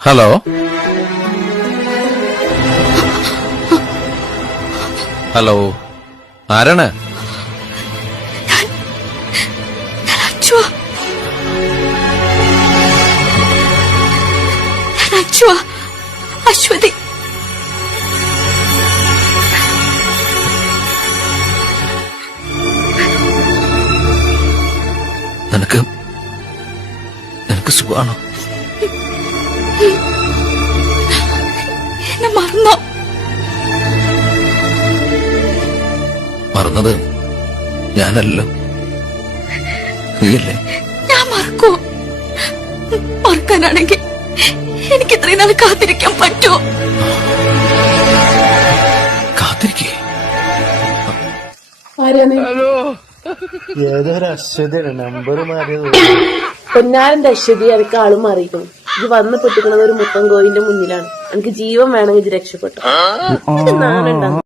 Hello, hello, ആരാണ്? അശ്വതി. നിനക്ക് സുഖാണോ? എന്നെ മറന്നോ? മറന്നത് ഞാനല്ലോ, നീയല്ലേ? ഞാൻ മറക്കോ? മറക്കാനാണെങ്കിൽ എനിക്ക് ഇത്രയും നാൾ കാത്തിരിക്കാൻ പറ്റുമോ? കാത്തിരിക്കേ. ഏതൊരു അശ്വതിയാണ് നമ്പർ മാറിയത്. പൊന്നാരന്റെ അശ്വതി അതൊക്കെ ആളും മാറിയിരിക്കണം. ഇത് വന്ന് പെട്ടിക്കണത് ഒരു മുത്തം കോയിന്റെ മുന്നിലാണ്. എനിക്ക് ജീവൻ വേണമെങ്കിൽ ഇത് രക്ഷപ്പെട്ടു. നാണുണ്ടാവും.